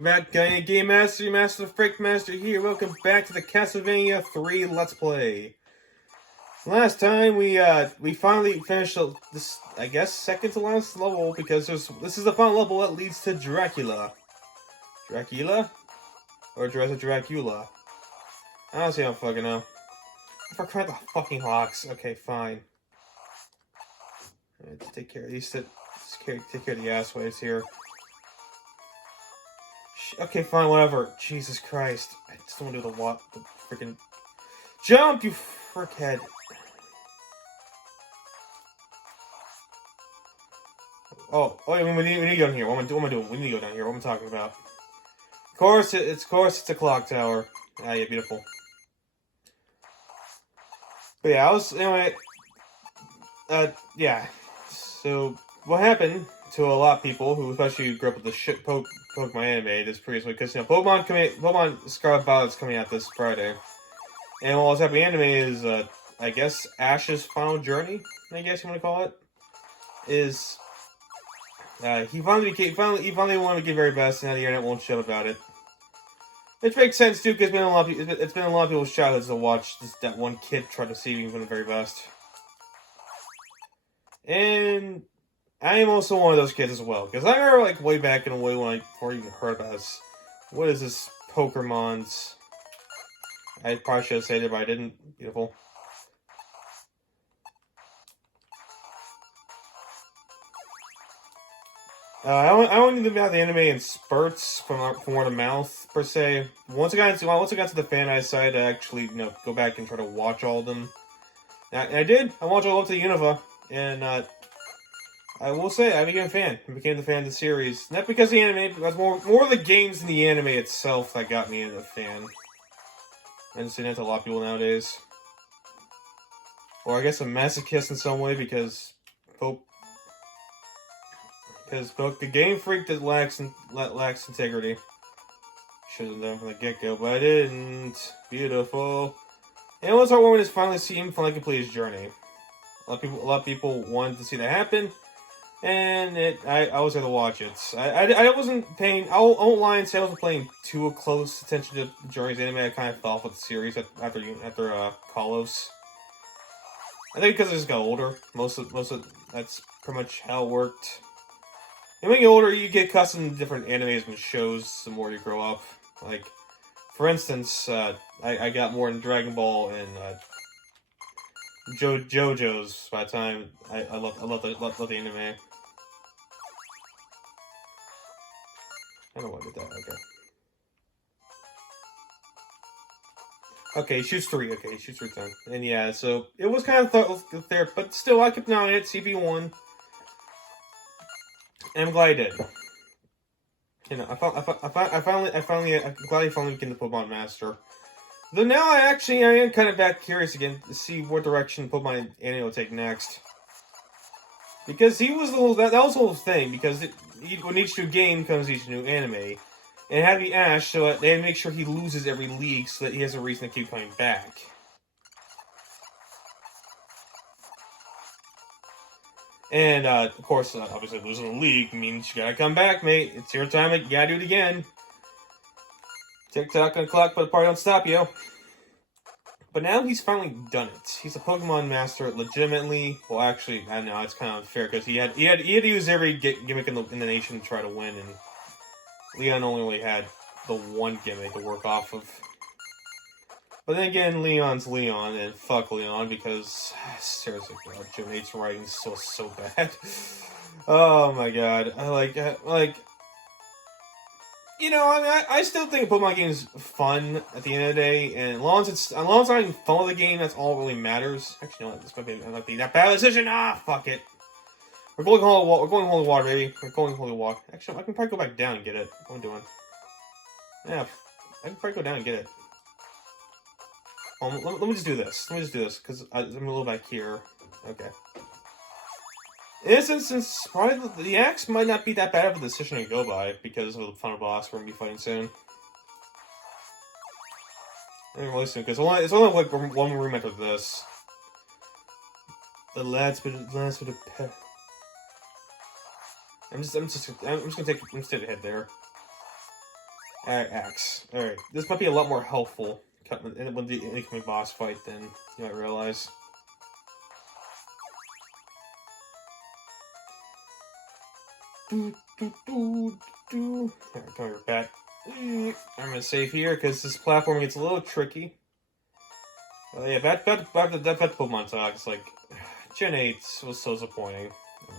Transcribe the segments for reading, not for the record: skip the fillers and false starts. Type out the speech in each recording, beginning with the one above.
Back Game Master, Master Freak Master here. Welcome back to the Castlevania 3 Let's Play. Last time we finally finished this, I guess, second to last level because this is the final level that leads to Dracula. Dracula? Or Dracula? I honestly don't fucking know. I forgot the fucking hawks. Okay, fine. Let's take care of these. Take care of the assways here. Okay, fine, whatever. Jesus Christ. I just don't want to do the freaking jump, you frickhead. Oh, yeah, we need to go down here. What am I doing? We need to go down here. What am I talking about? Of course, it's a clock tower. Ah, yeah, beautiful. But yeah, yeah. So, what happened to a lot of people who especially grew up with the shit Pokemon anime this previously, because, Pokemon Scarlet Violet's coming out this Friday. And what's happening in anime is, I guess, Ash's final journey, I guess you want to call it, is, he finally wanted to get very best, and now the internet won't shut about it. Which makes sense, too, because it's been a lot of people's childhoods to watch that one kid try to see him from the very best. And I am also one of those kids as well, because I remember, like, way back in the way before I even heard about this. What is this Pokemon's? I probably should have said it, but I didn't. Beautiful. I don't need to have the anime in spurts from word of mouth per se. Once I got to the fan eye side, I actually go back and try to watch all of them. And I did. I watched all up to Unova, and I will say I became a fan. I became the fan of the series, not because of the anime, because more of the games than the anime itself that got me into the fan. I understand that to a lot of people nowadays, or I guess a masochist in some way because the Game Freak that lacks integrity. Should have done from the get-go, but I didn't. Beautiful. And it was heartwarming to finally see him finally complete his journey. A lot of people wanted to see that happen, and I was there to watch it. I wasn't paying. I won't lie and say I wasn't paying too close attention to Journey's anime. I kind of fell off with the series after Kalos. I think because I just got older. Most of that's pretty much how it worked. And when you get older, you get accustomed to different animes and shows the more you grow up. Like, for instance, I got more in Dragon Ball and JoJo's by the time I love the anime. I don't know why I did that. Okay, he shoots 3. Okay, he shoots 3 times. And yeah, so it was kind of there, but still, I kept an eye on it. CP1. And I'm glad I did. I'm glad I finally became the Pokemon Master. Though now I am kind of back curious again to see what direction Pokemon anime will take next. Because that was the whole thing, because when each new game comes each new anime. And it had to be Ash, so they had to make sure he loses every league so that he has a reason to keep coming back. And, of course, obviously losing the league means you gotta come back, mate. It's your time, you gotta do it again. Tick-tock on the clock, but the party don't stop you. But now he's finally done it. He's a Pokemon Master legitimately. Well, actually, I don't know, it's kind of unfair, because he had to use every gimmick in the nation to try to win, and Leon only really had the one gimmick to work off of. But then again, Leon's Leon, and fuck Leon, because, seriously, God, Jim 8's writing is so bad. Oh my god. I still think a Pokemon game is fun at the end of the day, and as long as I'm having fun with the game, that's all that really matters. Actually, no, this might be that bad decision. Fuck it. We're going holy water, baby. We're going holy water. Actually, I can probably go back down and get it. What am I doing? Yeah, I can probably go down and get it. Let me just do this. Because I'm a little back here. Okay. In this instance, probably the axe might not be that bad of a decision to go by, because of the final boss we're going to be fighting soon. I think really soon, because it's only like one room after this. The last bit of pet. I'm just gonna take a hit there. Axe. Alright, this might be a lot more helpful when the incoming boss fight than you might realize. Alright, come here, bat. I'm gonna save here because this platform gets a little tricky. Yeah, back to Pokemon talk. It's like Gen 8 was so disappointing.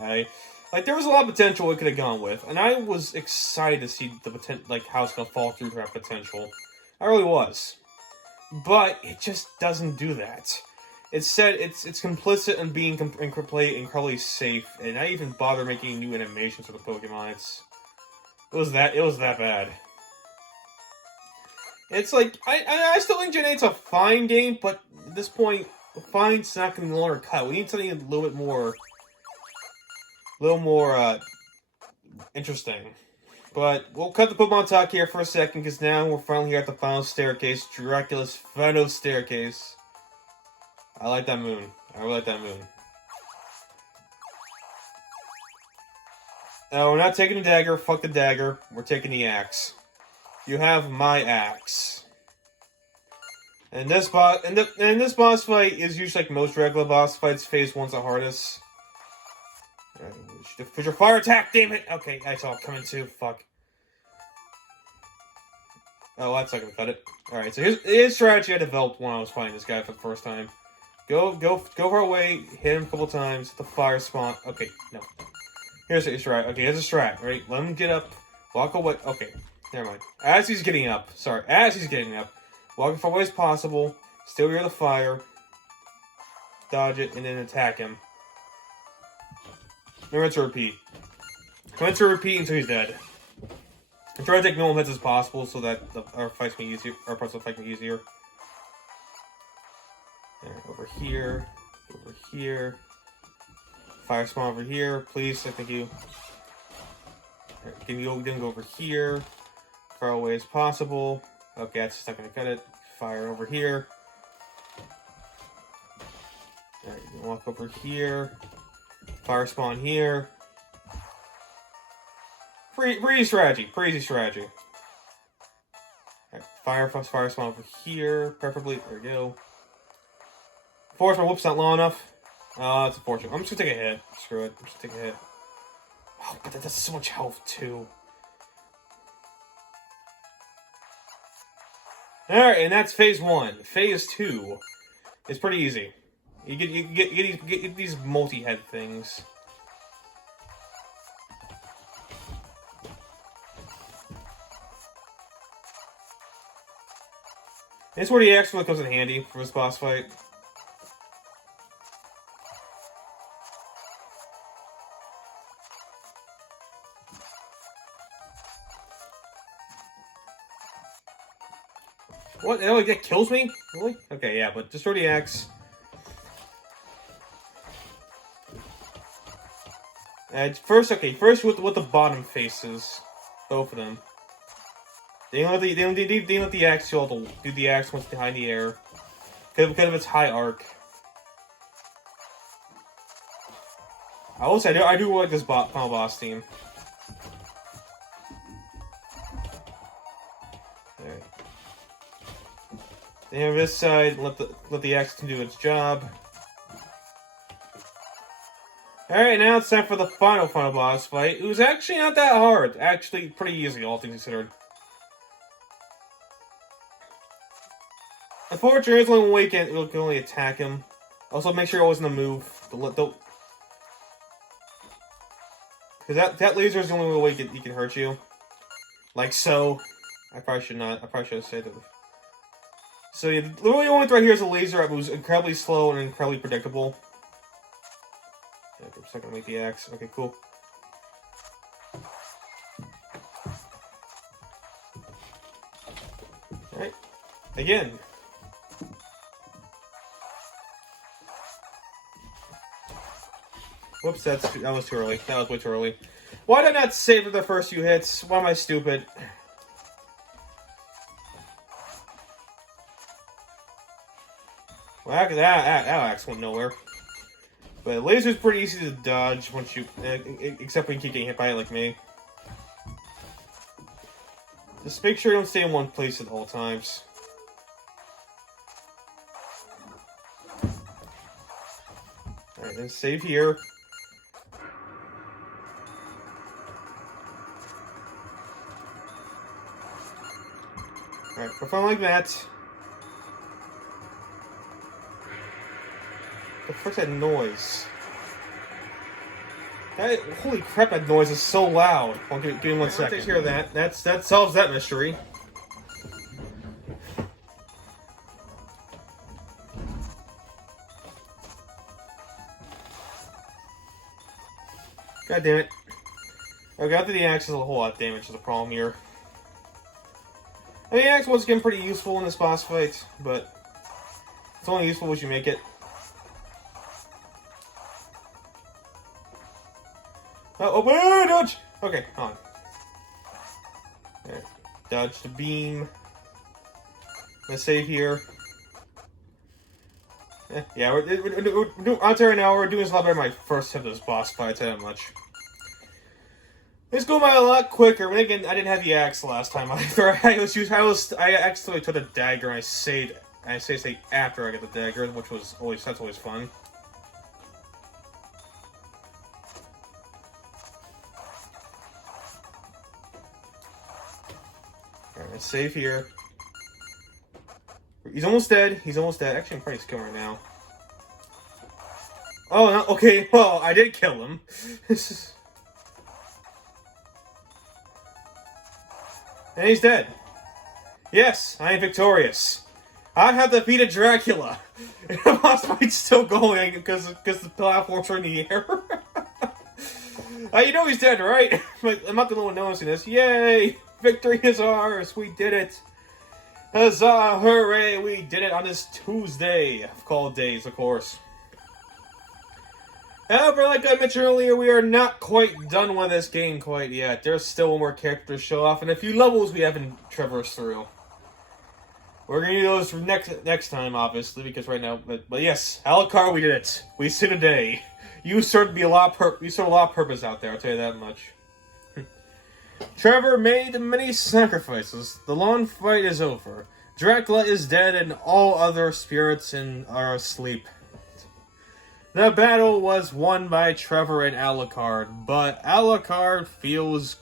There was a lot of potential it could have gone with, and I was excited to see the potential, like how it's gonna fall through to that potential. I really was, but it just doesn't do that. It said it's complicit in being incredibly safe, and not even bother making new animations for the Pokemon. It was that bad. It's like I still think Gen 8's a fine game, but at this point, fine's not going to no longer cut. We need something a little more interesting. But we'll cut the Pokemon talk here for a second, because now we're finally here at the final staircase, Dracula's final staircase. I like that moon. I really like that moon. No, we're not taking the dagger. Fuck the dagger. We're taking the axe. You have my axe. And this boss fight is usually like most regular boss fights. Phase 1's the hardest. Put your fire attack, damn it! Okay, I saw it coming too. Fuck. Oh, that's not gonna cut it. Alright, so here's strategy I developed when I was fighting this guy for the first time. Go far away, hit him a couple times, hit the fire spawn. Okay, no. Here's a strat. Okay, here's a strat, right? Let him get up, walk away. Okay, never mind. As he's getting up, walk as far away as possible, still near the fire, dodge it, and then attack him. Remember to repeat. Remember to repeat until he's dead. I'm trying to take no hits as possible so that our parts will fight me easier. Alright, over here. Fire spawn over here, please. Thank you. Alright, can you go over here, far away as possible. Okay, that's just not gonna cut it. Fire over here. Alright, you can walk over here. Fire spawn here. Pretty easy strategy. Alright, fire spawn over here, preferably. There we go. Force my whoop's not long enough. Oh, that's unfortunate. I'm just gonna take a hit. Screw it. I'm just gonna take a hit. Oh, but that does so much health too. Alright, and that's phase 1. Phase 2 is pretty easy. You get these multi-head things. This is where the axe really comes in handy for this boss fight. What? That kills me? Really? Okay, yeah, but destroy the axe. First with the bottom faces. Both of them. They don't let the axe do the axe once behind the air. Because of its high arc. I will say, I do like this final boss team. Alright. Then on this side, let the axe do its job. Alright, now it's time for the final boss fight. It was actually not that hard. Actually, pretty easy, all things considered. Unfortunately, it's only one way you can only attack him. Also, make sure you're always in the move. Because that laser is the only way he can hurt you. Like so. I probably should have said that. So, yeah, literally the only threat here is a laser that moves incredibly slow and incredibly predictable. Yeah, I'm just not gonna make the axe. Okay, cool. Alright. Again. Whoops, that was too early. That was way too early. Why did I not save the first few hits? Why am I stupid? Well, that axe went nowhere. But laser's pretty easy to dodge once you, except when you keep getting hit by it like me. Just make sure you don't stay in one place at all times. Alright, then save here. Alright, perform like that. The frick's that noise? Holy crap, that noise is so loud. Well, give me 1 second. Take care of that. That solves that mystery. God damn it. Okay, after the axe is a whole lot of damage is the problem here. I mean, the axe was getting pretty useful in this boss fight, but it's only useful as you make it. Oh, dodge! Okay, on. There. Dodge the beam. Let's save here. Yeah, we're on to right now. We're doing this a lot better than my first hit of this boss fight. I tell you that much. It's going by a lot quicker. But again, I didn't have the axe last time either. I actually took a dagger and I saved after I got the dagger, which was that's always fun. Alright, let's save here. He's almost dead. He's almost dead. Actually, I'm probably just killing him right now. Oh, no, okay. Well, I did kill him. And he's dead. Yes, I am victorious. I have defeated Dracula. And the boss fight's still going because the platforms are in the air. You know he's dead, right? But I'm not the only one noticing this. Yay! Victory is ours. We did it. Huzzah! Hooray! We did it on this Tuesday of all days, of course. However, like I mentioned earlier, we are not quite done with this game quite yet. There's still one more character to show off and a few levels we haven't traversed through. We're gonna do those next time, obviously, because right now. But yes, Alucard, we did it. We saved a day. You served a lot of purpose out there. I'll tell you that much. Trevor made many sacrifices. The long fight is over. Dracula is dead and all other spirits are asleep. The battle was won by Trevor and Alucard, but Alucard feels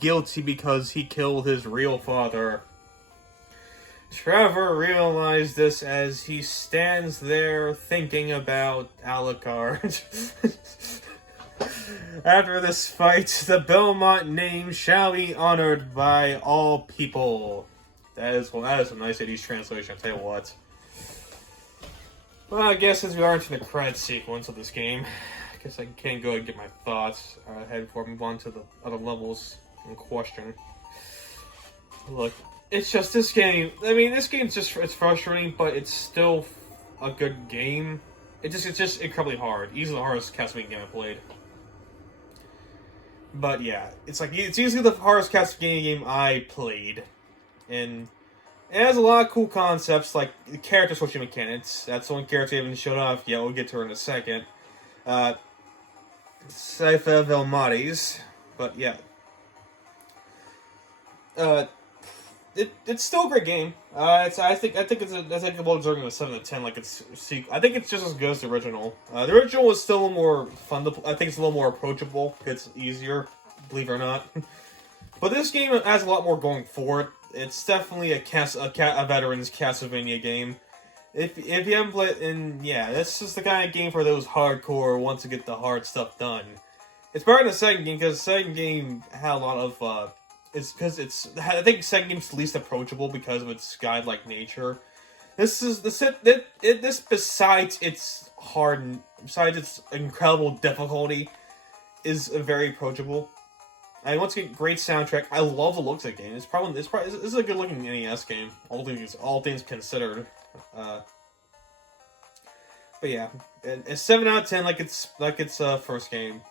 guilty because he killed his real father. Trevor realized this as he stands there thinking about Alucard. After this fight, the Belmont name shall be honored by all people. That is a nice 80s translation, I'll tell you what. Well, I guess since we aren't in the credit sequence of this game, I guess I can go and get my thoughts ahead before I move on to the other levels in question. Look, it's just this game. I mean, this game's it's frustrating, but it's still a good game. It's just incredibly hard. Easily the hardest Castlevania game I played. But yeah, it's easily the hardest Castlevania game I played, and it has a lot of cool concepts like the character switching mechanics. That's the one character I haven't shown off yet. We'll get to her in a second. Sypha Velmatis, but yeah, it's still a great game. I think it's well deserving of a 7 out of 10. Like I think it's just as good as the original. The original was still a little more fun. I think it's a little more approachable. It's easier, believe it or not. But this game has a lot more going for it. It's definitely a veteran's Castlevania game. If you haven't played, and yeah, this is the kind of game for those hardcore wants to get the hard stuff done. It's better than the second game because the second game had a lot of I think the second game's the least approachable because of its guide-like nature. This besides its incredible difficulty, is very approachable. And once again, great soundtrack. I love the looks of the game. This is a good looking NES game. All things considered. But yeah, it's 7 out of 10, like its first game.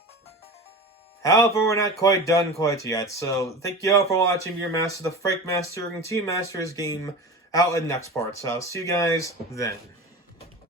However, we're not quite done quite yet. So thank you all for watching. Your Master, the Frank Master, and Team Master's game out in next part. So I'll see you guys then.